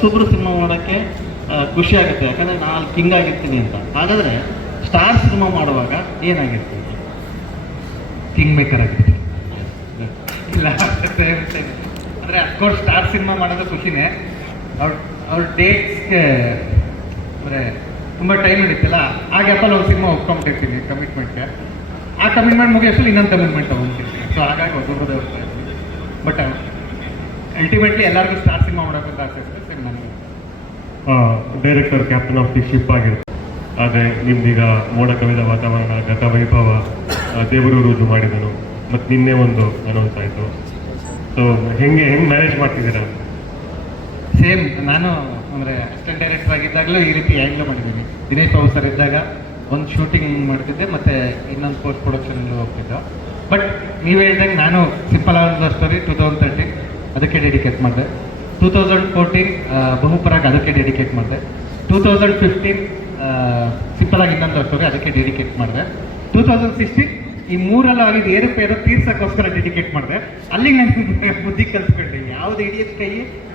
Super cinema ಮಾಡೋಕ್ಕೆ ಖುಷಿ ಆಗುತ್ತೆ. ಯಾಕಂದರೆ ನಾನು ಕಿಂಗ್ ಆಗಿರ್ತೀನಿ ಅಂತ. ಹಾಗಾದರೆ ಸ್ಟಾರ್ ಸಿನಿಮಾ ಮಾಡುವಾಗ ಏನಾಗಿರ್ತೀನಿ ಕಿಂಗ್ ಮೇಕರ್ ಆಗಿರ್ತೀನಿ ಇಲ್ಲ ಅಂದರೆ ಅಫ್ಕೋರ್ಸ್ ಸ್ಟಾರ್ ಸಿನಿಮಾ ಮಾಡೋದು ಖುಷಿನೇ. ಅವ್ರ ಅವ್ರ ಡೇಟ್ಸ್ಗೆ ಅಂದರೆ, ತುಂಬ ಟೈಮ್ ಹಿಡಿತಲ್ಲ. ಆ ಗ್ಯಾಪಲ್ಲಿ ಒಂದು ಸಿನಿಮಾ ಒಪ್ಕೊಂಡ್ಬಿಟ್ಟಿರ್ತೀನಿ ಕಮಿಟ್ಮೆಂಟ್ಗೆ ಆ ಕಮಿಟ್ಮೆಂಟ್ ಮುಗಿಯೋಷ್ಟು ಇನ್ನೊಂದು ಕಮಿಟ್ಮೆಂಟ್ ತೊಗೊಂಡಿರ್ತೀನಿ ಸೊ ಹಾಗಾಗಿ ಒಬ್ಬೊಬ್ಬರದೇ ಹೋಗ್ತಾ ಬಟ್ ಅಲ್ಟಿಮೇಟ್ಲಿ ಎಲ್ಲರಿಗೂ ಸ್ಟಾರ್ ಸಿನಿಮಾ ಮಾಡೋಕ್ಕಂತ ಆಸೆ ಇರುತ್ತೆ ಸೇಮ್ ನನಗೆ. Director captain of the ship ಆಗಿರುತ್ತೆ. ಆದರೆ ನಿಮ್ದೀಗ ಮೋಡ ಕವಿದ ವಾತಾವರಣ ಗತ ವೈಭವ ದೇವರು ರುಜು ಮಾಡಿದನು. ಮತ್ತು ನಿನ್ನೆ ಒಂದು ಅನೌನ್ಸ್ ಆಯಿತು. ಸೊ ಹೆಂಗೆ ಹೆಂಗೆ ಮ್ಯಾನೇಜ್ ಮಾಡ್ತಿದ್ದೀರಾ? ಸೇಮ್ ನಾನು ಅಂದರೆ ಅಸಿಸ್ಟೆಂಟ್ ಡೈರೆಕ್ಟರ್ ಆಗಿದ್ದಾಗಲೂ ಈ ರೀತಿ ಆ್ಯಂಗ್ಲೂ ಮಾಡಿದ್ದೀನಿ. ದಿನೇಶ್ ಬಾಬು ಸರ್ ಇದ್ದಾಗ ಒಂದು ಶೂಟಿಂಗ್ ಮಾಡ್ತಿದ್ದೆ ಮತ್ತು ಇನ್ನೊಂದು ಪೋಸ್ಟ್ ಪ್ರೊಡಕ್ಷನಲ್ಲೂ ಹೋಗ್ತಿದ್ದೆ. ಬಟ್ ನೀವು ಹೇಳ್ದಂಗೆ ನಾನು ಸಿಂಪಲ್ ಆದ ಸ್ಟೋರಿ ಟೂ ತೌಸಂಡ್ ತರ್ಟೀನ್ ಅದಕ್ಕೆ ಡೆಡಿಕೇಟ್ ಮಾಡಿದೆ. ಟೂ ತೌಸಂಡ್ ಫೋರ್ಟೀನ್ ಬಹುಪರಾಗಿ ಅದಕ್ಕೆ ಡೆಡಿಕೇಟ್ ಮಾಡಿದೆ. ಟೂ ತೌಸಂಡ್ ಫಿಫ್ಟೀನ್ ಸಿಂಪಲ್ ಆಗಿ ಇನ್ನೊಂದು ಸ್ಟೋರಿ ಅದಕ್ಕೆ ಡೆಡಿಕೇಟ್ ಮಾಡಿದೆ. ಟೂ ತೌಸಂಡ್ ಸಿಕ್ಸ್ಟೀನ್ ಈ ಮೂರಲ್ಲ ಆಗಿದ್ದು ಏರುಪೇರು ತೀರ್ಸಕ್ಕೋಸ್ಕರ ಡೆಡಿಕೇಟ್ ಮಾಡಿದೆ. ಅಲ್ಲಿಗೆ ನಾನು ಬುದ್ಧಿ ಕಲ್ತ್ಕೊಂಡೆ. ಯಾವ್ದು ಹಿಡಿಯೋದು ಕೈ,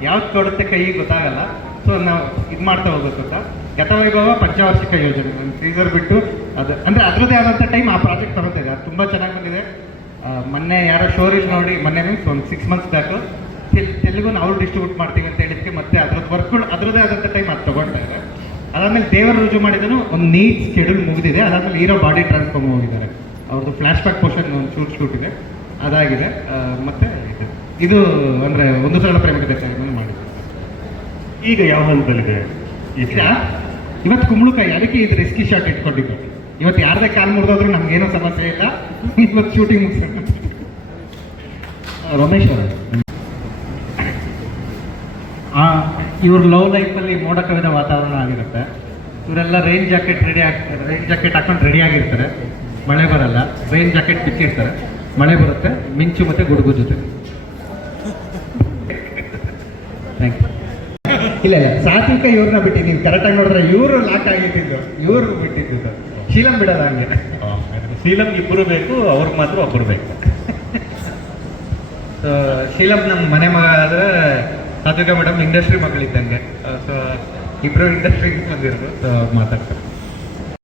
ಯಾವ್ದು ಕೊಡುತ್ತೆ ಕೈ ಗೊತ್ತಾಗಲ್ಲ. ಸೊ ನಾವು ಇದು ಮಾಡ್ತಾ ಹೋಗ್ಬೇಕು ಅಂತ ಗತವೈಭವ ಪಂಚವಾರ್ಷಿಕ ಯೋಜನೆ. ಒಂದು ಟೀಸರ್ ಬಿಟ್ಟು ಅದು, ಅಂದರೆ ಅದರದ್ದೇ ಆದಂಥ ಟೈಮ್ ಆ ಪ್ರಾಜೆಕ್ಟ್ ಬರುತ್ತೆ ಅದು ತುಂಬ ಚೆನ್ನಾಗಿ ಬಂದಿದೆ. ಮೊನ್ನೆ ಯಾರೋ ಶೋರೀಸ್ ನೋಡಿ, ಮೊನ್ನೆ ಮೀನ್ಸ್ ಒಂದು ಸಿಕ್ಸ್ ಮಂತ್ಸ್ ಬ್ಯಾಕು ತೆಲುಗು ನಾವು ಡಿಸ್ಟ್ರಿಬ್ಯೂಟ್ ಮಾಡ್ತೀವಿ ಅಂತ ಹೇಳಿದ್ಕೆ ಮತ್ತೆ ಅದ್ರದ್ದು ವರ್ಕ್ಗಳು ಅದರದ್ದೇ ಆದಂಥ ಟೈಮ್ ಅದು ತಗೊಳ್ತಾ ಇದೆ ಅದಾದ್ಮೇಲೆ ದೇವರ ರುಜು ಮಾಡಿದನು ಒಂದು ನೀಟ್ ಸ್ಕೆಡ್ಯೂಲ್ ಮುಗಿದಿದೆ. ಅದಾದ್ಮೇಲೆ ಹೀರೋ ಬಾಡಿ ಟ್ರಾನ್ಸ್ಫಾರ್ಮ್ ಹೋಗಿದ್ದಾರೆ. ಅವ್ರದ್ದು ಫ್ಲಾಶ್ ಬ್ಯಾಕ್ ಪೋರ್ಷನ್ ಒಂದು ಶೂಟ್ ಶೂಟ್ ಇದೆ. ಅದಾಗಿದೆ. ಮತ್ತೆ ಇದು. ಅಂದ್ರೆ ಒಂದು ಸರಳ ಪ್ರೇಮಿಕ ಮೇಲೆ ಮಾಡಿದೆ ಈಗ ಯಾವ ಹಂತದಲ್ಲಿದೆ ಈಗ ಇವತ್ತು ಕುಂಬಳಕಾಯಿ ಅದಕ್ಕೆ ಇದು ರಿಸ್ಕಿ ಶಾಟ್ ಇಟ್ಕೊಂಡಿದ್ದು. ಇವತ್ತು ಯಾರದೇ ಕಾಲ್ ಮುರಿದೋದ್ರೂ ನಮ್ಗೇನೋ ಸಮಸ್ಯೆ ಇಲ್ಲ. ಇವತ್ತು ಶೂಟಿಂಗ್ ಮುಗಿಸೋಣ ರಮೇಶ್ ಅವರೇ ಆ ಇವ್ರ ಲವ್ ಲೈಫಲ್ಲಿ ಮೋಡ ಕವಿದ ವಾತಾವರಣ ಆಗಿರುತ್ತೆ. ಇವರೆಲ್ಲ ರೈನ್ ಜಾಕೆಟ್ ರೆಡಿ ಆಗ್ತಾರೆ ರೈನ್ ಜಾಕೆಟ್ ಹಾಕೊಂಡು ರೆಡಿ ಆಗಿರ್ತಾರೆ. ಮಳೆ ಬರಲ್ಲ. ರೈನ್ ಜಾಕೆಟ್ ಬಿಚ್ಚಿರ್ತಾರೆ ಮಳೆ ಬರುತ್ತೆ. ಮಿಂಚು ಮತ್ತೆ ಗುಡುಗು ಜೊತೆ. ಥ್ಯಾಂಕ್ ಯು ಇಲ್ಲ ಇಲ್ಲ. ಸಾತ್ವಿಕ ಇವ್ರನ್ನ ಬಿಟ್ಟಿದ್ದೀನಿ ಕರೆಕ್ಟಾಗಿ ನೋಡಿದ್ರೆ ಇವರು ಲಾಕ್ ಆಗಿಟ್ಟಿದ್ದು. ಇವರು ಬಿಟ್ಟಿದ್ದು ಶೀಲಂ ಬಿಡಲ್ಲ ಹಂಗೆ. ಶೀಲಂ ಇಬ್ಬರು ಬೇಕು ಅವ್ರಿಗೆ ಮಾತ್ರ ಒಬ್ಬರು ಬೇಕು. ಸೊ ಶೀಲಂ ನಮ್ಮ ಮನೆ ಮಗ ಆದ್ರೆ ಸಾತ್ವಿಕ ಮೇಡಮ್ ಇಂಡಸ್ಟ್ರಿ ಮಗಳಿದ್ದಂಗೆ. ಸೊ ಇಬ್ಬರು ಇಂಡಸ್ಟ್ರಿ ಬಂದಿರೋದು ಮಾತಾಡ್ತಾರೆ